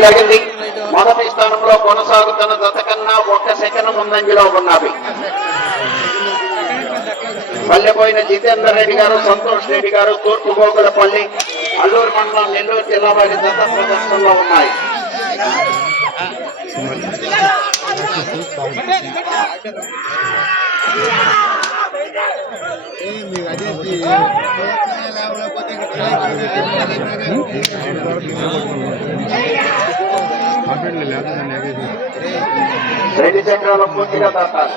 చేయడం జరిగింది. మొదటి స్థానంలో కొనసాగుతున్న జత కన్నా 1 సెకండ్ ముందంజలో ఉన్నవి. పల్లెపోయిన జితేందర్ రెడ్డి గారు, సంతోష్ రెడ్డి గారు, తూర్పు గోగులపల్లి, అల్లూరు మండలం, నెల్లూరు జిల్లా వారి జత ప్రదర్శనలో ఉన్నాయి. రెండు చక్రాల పూర్తిగా దాటాలి.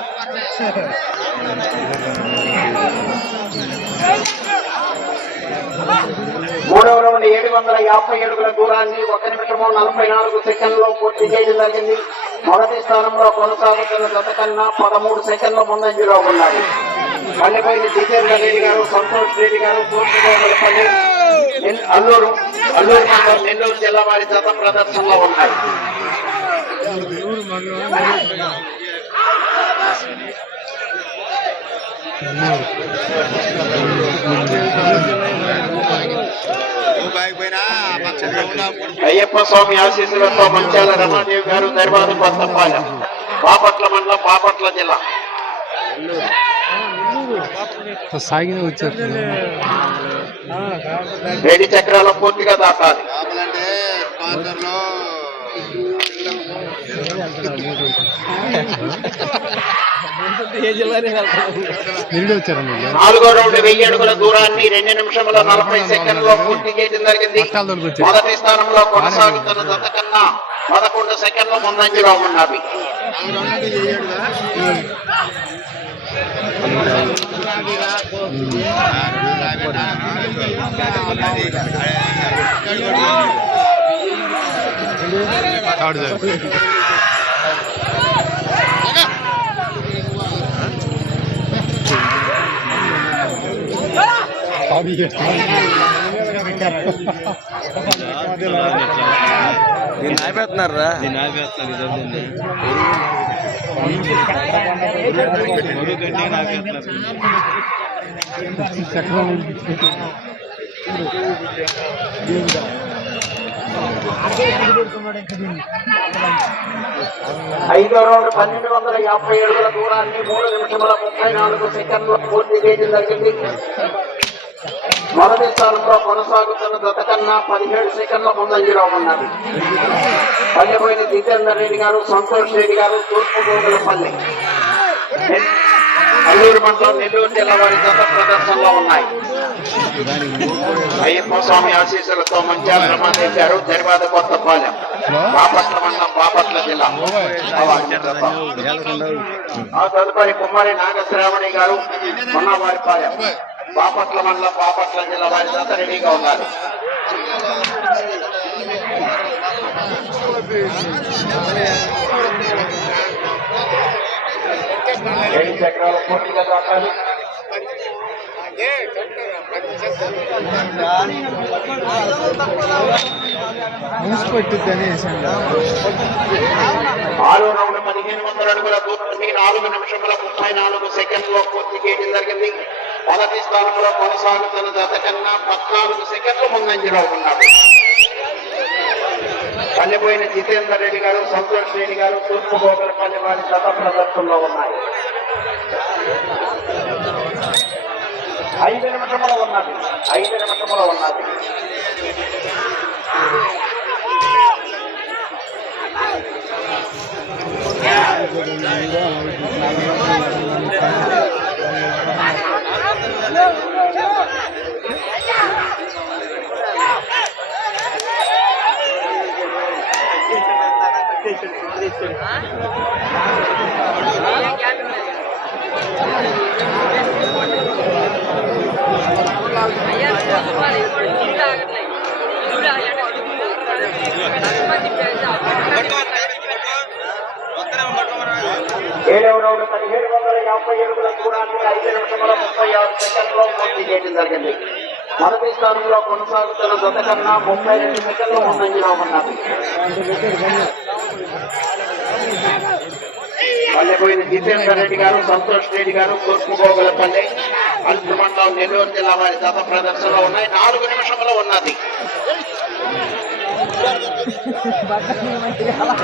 మూడవ రౌండ్ 750 అడుగుల దూరాన్ని 1 నిమిషము 44 సెకండ్లో పూర్తి చేయడం జరిగింది. మొదటి స్థానంలో కొనసాగుతున్న జత కన్నా 13 సెకండ్ల ముందంజలో ఉన్నాయి. పల్లెపల్లి జితేందర్ రెడ్డి గారు, సంతోష్ రెడ్డి గారు, తూర్పు గోగులపల్లి, అల్లూరు మండలం, నెల్లూరు జిల్లా వారి జత ప్రదర్శనలో ఉన్నాయి. అయ్యప్ప స్వామి ఆశీస్సులతో మంచాల రమాదేవి గారు, దర్బాదు కొత్తపాలెం, బాపట్ల మండలం, బాపట్ల జిల్లా. సాగిన వచ్చారు. 7 చక్రాల పూర్తిగా దాటాలి. నాలుగో రౌండ్ 1000 అడుగుల దూరాన్ని 2 నిమిషముల 40 సెకండ్లో పూర్తి చేయడం జరిగింది. మొదటి స్థానంలో కొనసాగుతున్న జత కన్నా 11 సెకండ్ల ముందంజలో ఉన్నవి. దీన్ని ఆపేస్తున్నారా? ఐదో రౌండ్ 1250 అడుగుల దూరాన్ని 3 నిమిషముల 34 సెకండ్లో పూర్తి చేయడం జరిగింది. మొదటి స్థానంలో కొనసాగుతున్న జత కన్నా 17 సెకండ్ల ముందంజలో ఉన్నది. పల్లెపోయిన జితేందర్ రెడ్డి గారు, సంతోష్ రెడ్డి గారు, తూర్పు గోగులపల్లి, అల్లూరు మండలం, నెల్లూరు జిల్లా వారి జత ప్రదర్శనలో ఉన్నాయి. అయ్యప్ప స్వామి ఆశీస్సులతో మంచాల రమాదేవి గారు, దర్బాదు కొత్తపాలెం, బాపట్ల మండలం, బాపట్ల జిల్లా. తదుపరి కుమారి నాగశ్రావణి గారు, మొన్నవారిపాలెం, బాపట్ల మండలం, బాపట్ల జిల్లా వారి జత రెడీగా ఉన్నారు. చక్రాలు పూర్తిగా దాటాలి. ఆరో రౌండ్ 1500 అడుగుల దూరాన్ని 4 నిమిషముల 34 సెకండ్లో పూర్తి చేయడం జరిగింది. మొదటి స్థానంలో కొనసాగుతున్న జత కన్నా 14 సెకండ్ల ముందంజలో ఉన్నారు. పల్లెపోయిన జితేందర్ రెడ్డి గారు, సంతోష్ రెడ్డి గారు, తూర్పు గోగులపల్లి వారి జత ప్రదర్శనలో ఉన్నాయి. 5 నిమిషముల ఉన్నది. ఏడవ రౌండ్ 1750 అడుగుల దూరాన్ని 5 నిమిషముల 36 సెకండ్లో పూర్తి చేయడం జరిగింది. మొదటి స్థానంలో కొనసాగుతున్న జత కన్నా 32 సెకండ్ల ముందంజలో ఉన్నది. పల్లెపోయిన జితేందర్ రెడ్డి గారు, సంతోష్ రెడ్డి గారు, తూర్పు గోగులపల్లి, అల్లూరు మండలం, నెల్లూరు జిల్లా వారి జత ప్రదర్శనలో ఉన్నాయి. 4 నిమిషముల ఉన్నది. బట్టలు మంచిగా అలా